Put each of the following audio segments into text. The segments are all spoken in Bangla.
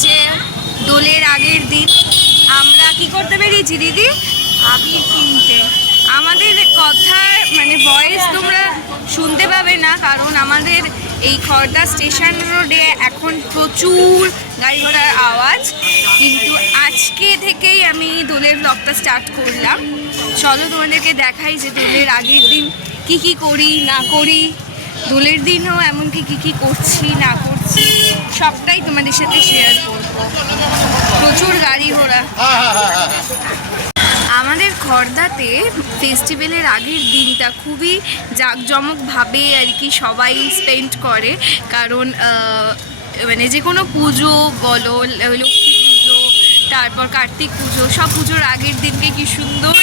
হচ্ছে দোলের আগের দিন। আমরা কি করতে বেরিয়েছি দিদি? আবির কিনতে। আমাদের কথার মানে ভয়েস তোমরা শুনতে পাবে না, কারণ আমাদের এই খড়দা স্টেশন রোডে এখন প্রচুর গাড়ি ঘোড়ার আওয়াজ। কিন্তু আজকে থেকেই আমি দোলের ব্লগটা স্টার্ট করলাম। চলো তোমাদেরকে দেখাই যে দোলের আগের দিন কি কি করি না করি, দোলের দিনও এমনকি কি কি করছি না করছি সবটাই তোমাদের সাথে শেয়ার করব। প্রচুর গাড়ি ঘোড়া। আমাদের খড়দাতে ফেস্টিভ্যালের আগের দিনটা খুবই জাঁকজমকভাবে আর কি সবাই স্পেন্ড করে, কারণ মানে যে কোনো পুজো বলো, লক্ষ্মী পুজো, তারপর কার্তিক পুজো, সব পুজোর আগের দিনকে কি সুন্দর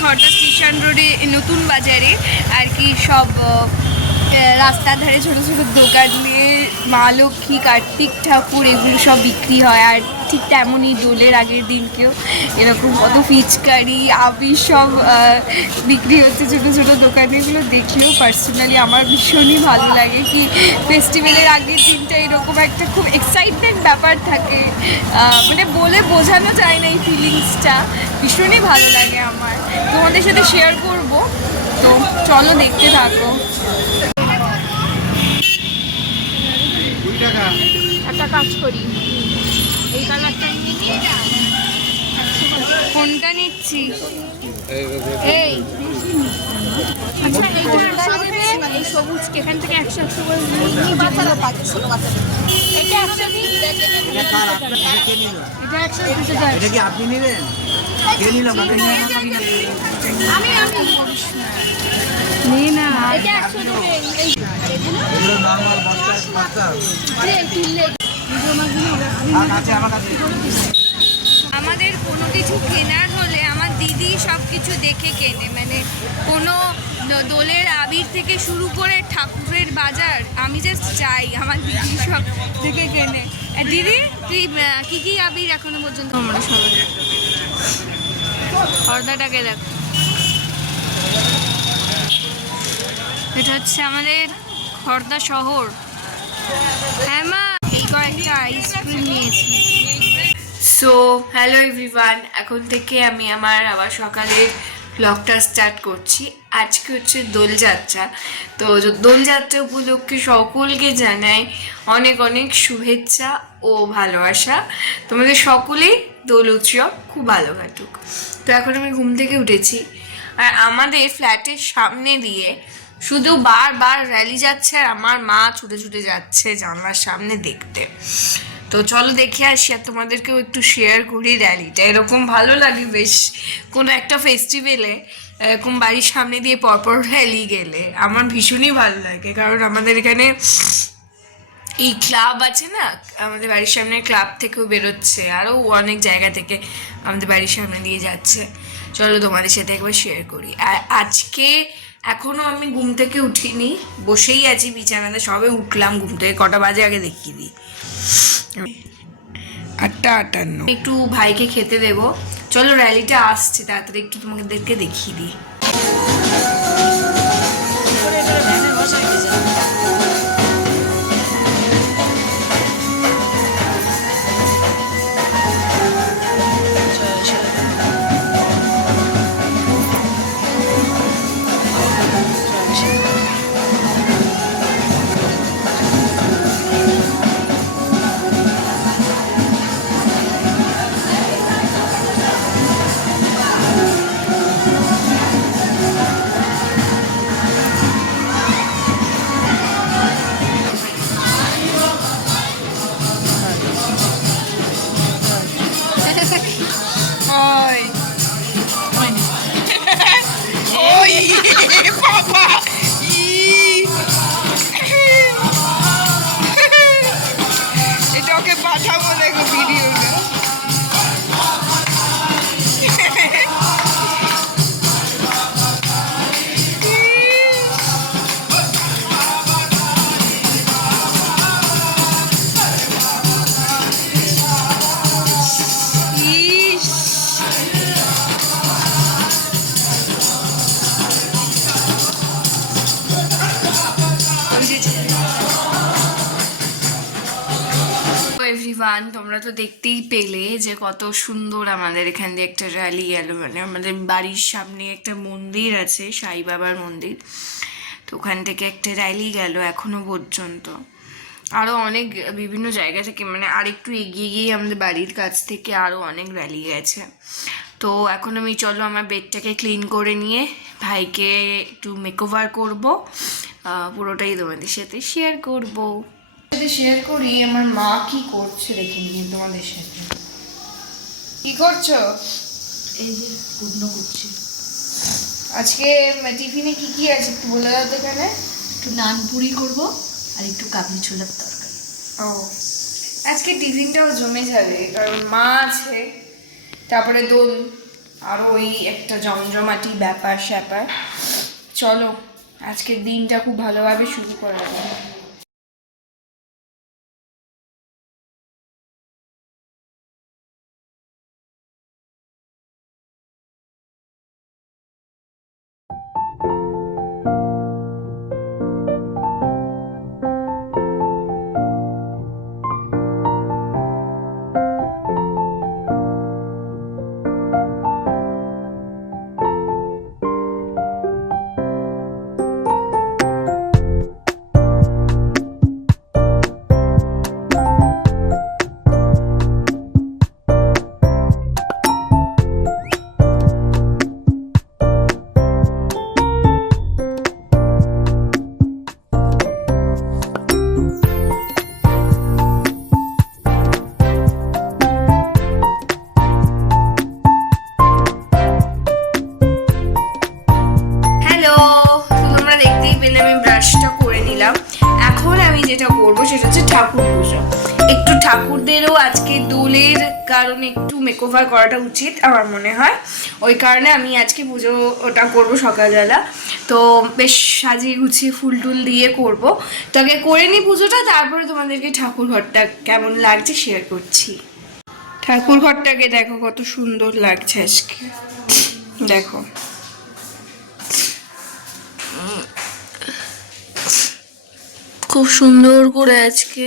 খড়দা স্টেশন রোডে নতুন বাজারে আর কি সব রাস্তার ধারে ছোটো ছোটো দোকানে মা লক্ষ্মী, কার্তিক ঠাকুর এগুলো সব বিক্রি হয়। আর ঠিক তেমনই দোলের আগের দিনকেও এরকম কত পিচকারি আবির সব বিক্রি হচ্ছে ছোটো ছোটো দোকানে। এগুলো দেখলেও পার্সোনালি আমার ভীষণই ভালো লাগে কি ফেস্টিভ্যালের আগের দিনটা এরকম একটা খুব এক্সাইটমেন্ট ব্যাপার থাকে, মানে বলে বোঝানো যায় না। এই ফিলিংসটা ভীষণই ভালো লাগে আমার, তোমাদের সাথে শেয়ার করব। তো চলো দেখতে থাকো। একটা কাজ করি, এই কালারটা নিয়ে কোনটা নিচ্ছি? এই আচ্ছা, এই সবুজ এখান থেকে 100 করে এটা 100 দিন। এটা কি আপনি নিলেন? কে নিল? আমি না এটা 100 দেবে। এই এগুলো নরমাল বস্তা আমাদের কোনো কিছু কেনার হলে আমার দিদি সব কিছু দেখে কেনে, মানে কোনো দোলের আবির থেকে শুরু করে ঠাকুরের বাজার আমি জাস্ট চাই, আমার দিদি সব দেখে কেনে। দিদি তুই কী কী আবির এখনো পর্যন্ত আমরা সবাই পর্দাটাকে দেখ। এটা হচ্ছে আমাদের খড়দা শহর। হ্যাঁ মা, এই কয়েকটা আইসক্রিম নিয়েছি। সো হ্যালো এভরিওয়ান, এখন থেকে আমি আমার আবার সকালের ব্লগটা স্টার্ট করছি। আজকে হচ্ছে দোলযাত্রা। তো দোলযাত্রা উপলক্ষে সকলকে জানাই অনেক অনেক শুভেচ্ছা ও ভালোবাসা। তোমাদের সকলেই দোল উৎসব খুব ভালো কাটুক। তো এখন আমি ঘুম থেকে উঠেছি, আর আমাদের ফ্ল্যাটের সামনে দিয়ে শুধু বারবার র্যালি যাচ্ছে, আর আমার মা ছুটে ছুটে যাচ্ছে জানলার সামনে দেখতে। তো চলো দেখে আসি, আর তোমাদেরকেও একটু শেয়ার করি র্যালিটা। এরকম ভালো লাগে বেশ, কোনো একটা ফেস্টিভ্যালে এরকম বাড়ির সামনে দিয়ে পরপর র্যালি গেলে আমার ভীষণই ভালো লাগে। কারণ আমাদের এখানে এই ক্লাব আছে না, আমাদের বাড়ির সামনে ক্লাব থেকেও বেরোচ্ছে, আরও অনেক জায়গা থেকে আমাদের বাড়ির সামনে দিয়ে যাচ্ছে। চলো তোমাদের সাথে একবার শেয়ার করি। আর আজকে এখনও আমি ঘুম থেকে উঠিনি, বসেই আছি বিছানাতে। সবে উঠলাম ঘুম থেকে, কটা বাজে আগে দেখিয়ে দিই, 8:58। একটু ভাইকে খেতে দেবো। চলো র্যালিটা আসছে, তাড়াতাড়ি একটু তোমাদেরকে দেখিয়ে দিই। এভরিওয়ান, তোমরা তো দেখতেই পেলে যে কত সুন্দর আমাদের এখান দিয়ে একটা র্যালি গেল। মানে আমাদের বাড়ির সামনে একটা মন্দির আছে, সাই বাবার মন্দির, তো ওখান থেকে একটা র্যালি গেল এখনো পর্যন্ত। আরও অনেক বিভিন্ন জায়গা থেকে, মানে আরেকটু এগিয়ে গিয়ে আমাদের বাড়ির কাছ থেকে আরও অনেক র্যালি গেছে। তো এখন আমি চলো আমার বেডটাকে ক্লিন করে নিয়ে ভাইকে একটু মেকওভার করবো, পুরোটাই তোমাদের সাথে শেয়ার করবো। শেয়ার করি আমার মা কি করছে দেখে নিয়ে তোমাদের সাথে। কি করছো? এই যে পূর্ণ করছি। আজকে টিফিনে কি কি আছে একটু বলে দাও তো। এখানে একটু নান পুরি করবো আর একটু কাবলি ছোলার তরকারি। ও, আজকে টিফিনটাও জমে যাবে, কারণ মা আছে, তারপরে দোল, আরও ওই একটা জমজমাটি ব্যাপার স্যাপার। চলো আজকের দিনটা খুব ভালোভাবে শুরু করা যাবে। এখন আমি যেটা করবো সেটা হচ্ছে ঠাকুর পুজো। একটু ঠাকুরদেরও আজকে দোলের কারণে একটু মেকওভার করাটা উচিত আমার মনে হয়, ওই কারণে আমি আজকে পুজো ওটা করবো সকালবেলা। তো বেশ সাজিয়ে গুছিয়ে ফুল টুল দিয়ে করবো। তো আগে করে নিই পুজোটা, তারপরে তোমাদেরকে ঠাকুর ঘরটা কেমন লাগছে শেয়ার করছি। ঠাকুর ঘরটাকে দেখো কত সুন্দর লাগছে আজকে, দেখো। খুব সুন্দর করে আজকে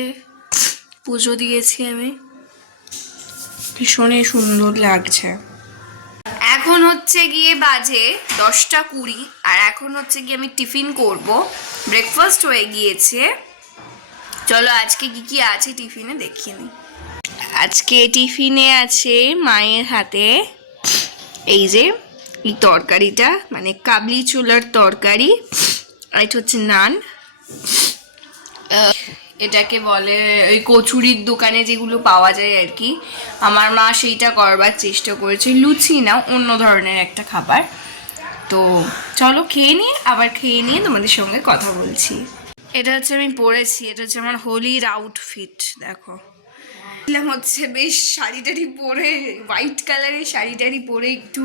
পুজো দিয়েছি আমি, ভীষণই সুন্দর লাগছে। এখন হচ্ছে গিয়ে বাজে 10:20, আর এখন হচ্ছে গিয়ে আমি টিফিন করব। ব্রেকফাস্ট হয়ে গিয়েছে। চলো আজকে কি কি আছে টিফিনে দেখিয়ে নিই। আজকে টিফিনে আছে মায়ের হাতে এই যে এই তরকারিটা, মানে কাবলি ছোলার তরকারি, আর এটা হচ্ছে নান। এটাকে বলে ওই কচুরির দোকানে যেগুলো পাওয়া যায় আর কি, আমার মা সেইটা করবার চেষ্টা করেছে, লুচি না অন্য ধরনের একটা খাবার। তো চলো খেয়ে নিই, আবার খেয়ে নিয়ে তোমাদের সঙ্গে কথা বলছি। এটা হচ্ছে আমি পরেছি, এটা হচ্ছে আমার হোলির আউটফিট। দেখো হচ্ছে বেশ শাড়ি টাড়ি পরে, হোয়াইট কালারের শাড়ি টাড়ি পরে একটু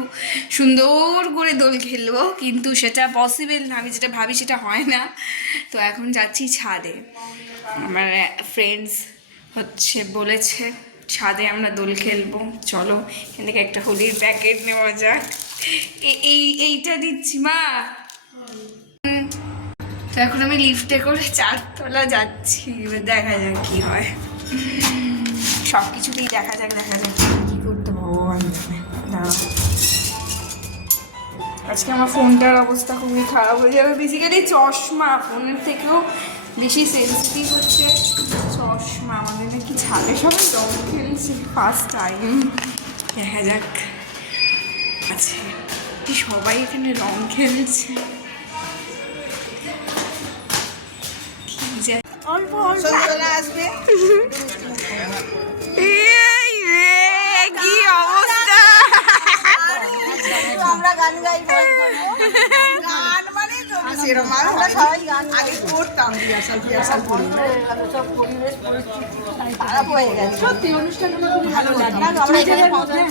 সুন্দর করে দোল খেলবো, কিন্তু সেটা পসিবল না, আমি যেটা ভাবি সেটা হয় না। তো এখন যাচ্ছি ছাদে, আমার ফ্রেন্ডস হচ্ছে বলেছে ছাদে আমরা দোল খেলবো, চলো এখান থেকে একটা হোলির প্যাকেট নেওয়া যাক। এইটা দিচ্ছি মা। তো এখন আমি লিফটে করে 4তলা যাচ্ছি, এবার দেখা যাক কি হয়। সব কিছুতেই দেখা যাক কি করতে ভগবান জানে। দাঁড়াও, আজকে আমার ফোনটার অবস্থা খুবই খারাপ হয়ে যাবে। বেসিক্যালি চশমা, ফোনের থেকেও বেশি সেন্সিটিভ হচ্ছে চশমা। আমাদের নাকি ছাদে সবাই রং খেলছে ফার্স্ট টাইম, দেখা যাক। আছে সবাই এখানে রং খেলছে, অল্প অল্প আসবে। কি অবস্থা! আমরা গান গাই, গান মানে আমরা সবাই গান আগে করতাম, রিহার্সাল করি। সব পরিবেশ পরিস্থিতি খারাপ হয়ে গেছে। সত্যি অনুষ্ঠানগুলো খুব ভালো লাগে। আমরা এখানে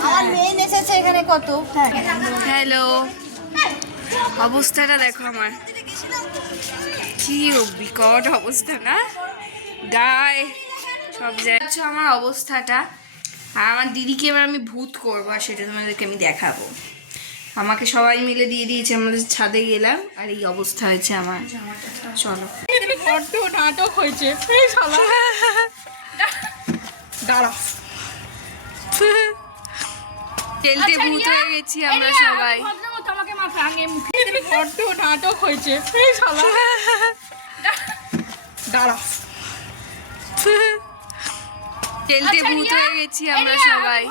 আমার মেয়ে এসেছে এখানে কত। হ্যালো, অবস্থাটা দেখো আমার, কি বিকট অবস্থা না, গায়ে সব জায়গায় আমার অবস্থাটা। আর আমার দিদিকে এবার আমি ভূত করবো, আর সেটা তোমাদেরকে আমি দেখাবো। আমাকে সবাই মিলে দিয়ে দিয়েছে, আমাদের ছাদে গেলাম আর এই অবস্থা হয়েছে আমার। চলো, নাটক হয়েছে। দাঁড়া খেলতে ভূত হয়ে গেছি আমরা সবাই। বড্ড নাটক হয়েছে এই শালা দাঁড়া খেলতে ভূত হয়ে গেছি আমরা সবাই।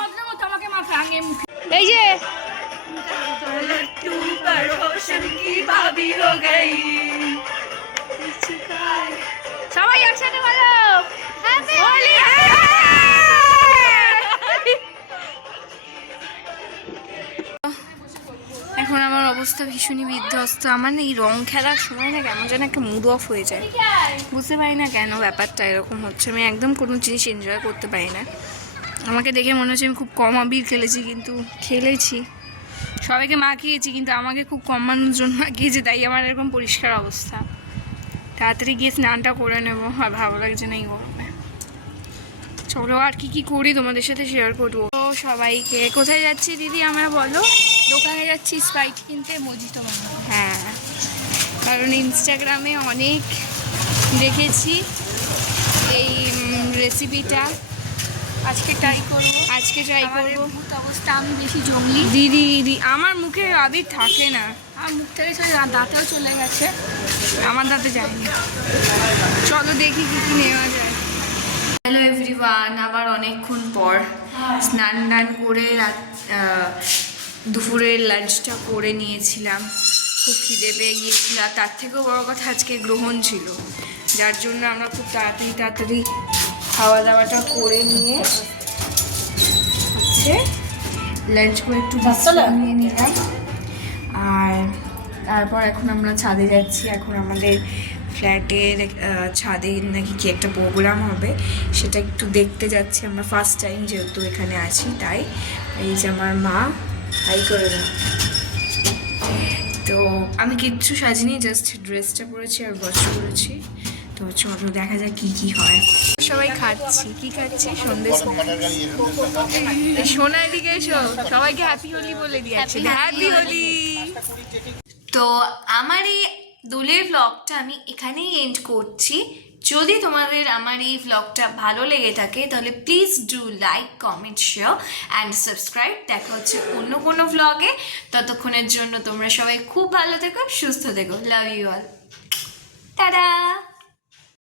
এই যে সবাই একসাথে বলো হোলি। এখন আমার অবস্থা ভীষণই বিধ্বস্ত। আমার না এই রং খেলার সময় না কেমন যেন একটা মুড অফ হয়ে যায়, বুঝতে পারি না কেন ব্যাপারটা এরকম হচ্ছে। আমি একদম কোনো জিনিস এনজয় করতে পারি না। আমাকে দেখে মনে হচ্ছে আমি খুব কম আবির খেলেছি, কিন্তু খেলেছি, সবাইকে মাখিয়েছি, কিন্তু আমাকে খুব কম মানুষজন মাখিয়েছে, তাই আমার এরকম পরিষ্কার অবস্থা। তাড়াতাড়ি গিয়ে স্নানটা করে নেবো, আর ভালো লাগছে না এই গরমে। চলো আর কি করি তোমাদের সাথে শেয়ার করবো। তো সবাইকে কোথায় যাচ্ছি দিদি আমরা বলো? দোকানে যাচ্ছি স্প্রাইট কিনতে, মজিটো বানাবো। হ্যাঁ, কারণ ইনস্টাগ্রামে অনেক দেখেছি এই রেসিপিটা, আজকে ট্রাই করবো। আজকে ট্রাই করবো। ভূত অবস্থা, আমি বেশি জঙ্গলি। দিদি আমার মুখে আবির থাকে না, আর মুখ থেকে দাঁতেও চলে গেছে। আমার দাঁতে যায়নি। চলো দেখি কি নেওয়া যায়। হ্যালো এভরিওয়ান, আবার অনেকক্ষণ পর স্নান টান করে দুপুরের লাঞ্চটা করে নিয়েছিলাম। খুব খিদে পেয়ে গিয়েছিল, আর তার থেকেও বড় কথা আজকে গ্রহণ ছিল, যার জন্য আমরা খুব তাড়াতাড়ি খাওয়া দাওয়াটা করে নিয়ে হচ্ছে লাঞ্চ করে একটু বিশ্রাম নিয়ে নিলাম। আর তারপর এখন আমরা ছাদে যাচ্ছি। এখন আমাদের ফ্ল্যাটের ছাদে নাকি কি একটা প্রোগ্রাম হবে, সেটা একটু দেখতে যাচ্ছি আমরা। ফার্স্ট টাইম যেহেতু এখানে আছি, তাই। এই যে আমার মা হাই করে না। তো আমি কিচ্ছু সাজিনি, জাস্ট ড্রেসটা পরেছি আর ওয়াচ করেছি। তো চলো দেখা যাক কি হয়। সবাই খাচ্ছি, কি খাচ্ছি? সন্দেশ। সোনার দিকে এসো, সবাইকে হ্যাপি হোলি বলে দিয়েছে। হ্যাপি হোলি। তো আমার এই দোলের ব্লগটা আমি এখানেই এন্ড করছি। যদি তোমাদের আমার এই ব্লগটা ভালো লেগে থাকে তাহলে please do like, comment, share and subscribe. দেখা হচ্ছে অন্য কোনো ব্লগে। ততক্ষণের জন্য তোমরা সবাই খুব ভালো থেকো, সুস্থ থেকো। Love you all. টাটা।